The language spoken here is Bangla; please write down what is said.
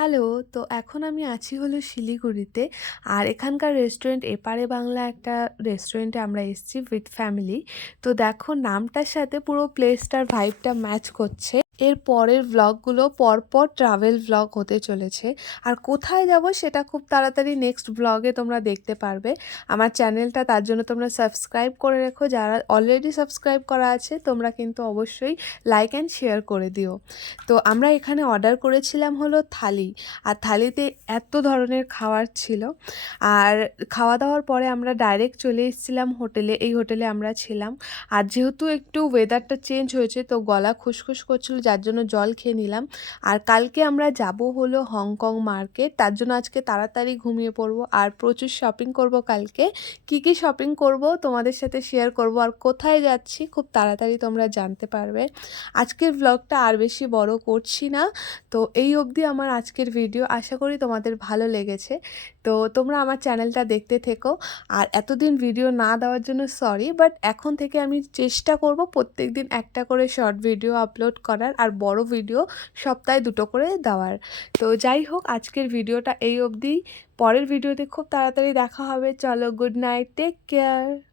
হ্যালো, তো এখন আমি আছি হলো শিলিগুড়িতে। আর এখানকার রেস্টুরেন্ট এপারে বাংলা একটা রেস্টুরেন্টে আমরা এসেছি উইথ ফ্যামিলি। তো দেখো নামটার সাথে পুরো প্লেসটার ভাইবটা ম্যাচ করছে। এর পরের ভ্লগগুলো পরপর ট্রাভেল ভ্লগ হতে চলেছে। আর কোথায় যাব সেটা খুব তাড়াতাড়ি নেক্সট ভ্লগে তোমরা দেখতে পারবে। আমার চ্যানেলটা তার জন্য তোমরা সাবস্ক্রাইব করে রেখো। যারা অলরেডি সাবস্ক্রাইব করা আছে তোমরা কিন্তু অবশ্যই লাইক অ্যান্ড শেয়ার করে দিও। তো আমরা এখানে অর্ডার করেছিলাম হলো থালি। আর থালিতে এত ধরনের খাবার ছিল। আর খাওয়া দাওয়ার পরে আমরা ডাইরেক্ট চলে এসেছিলাম হোটেলে। এই হোটেলে আমরা ছিলাম। আর যেহেতু একটু ওয়েদারটা চেঞ্জ হয়েছে তো গলা খুসখুস করছিল, যার জন্য জল খেয়ে নিলাম। আর কালকে আমরা যাব হলো হংকং মার্কেট, তার জন্য আজকে তাড়াতাড়ি ঘুমিয়ে পড়বো আর প্রচুর শপিং করব কালকে। কি কি শপিং করব তোমাদের সাথে শেয়ার করব, আর কোথায় যাচ্ছি খুব তাড়াতাড়ি তোমরা জানতে পারবে। আজকের ব্লগটা আর বেশি বড় করছি না। তো এই অবধি আমার আজকের ভিডিও, আশা করি তোমাদের ভালো লেগেছে। তো তোমরা আমার চ্যানেলটা দেখতে থেকো। আর এতদিন ভিডিও না দেওয়ার জন্য সরি, বাট এখন থেকে আমি চেষ্টা করব প্রত্যেকদিন একটা করে শর্ট ভিডিও আপলোড করার, আর বড় ভিডিও সপ্তাহে 2টো করে দেওয়ার। তো যাই হোক, আজকের ভিডিওটা এই অবধি। পরের ভিডিওতে খুব তাড়াতাড়ি দেখা হবে। চলো, গুড নাইট, টেক কেয়ার।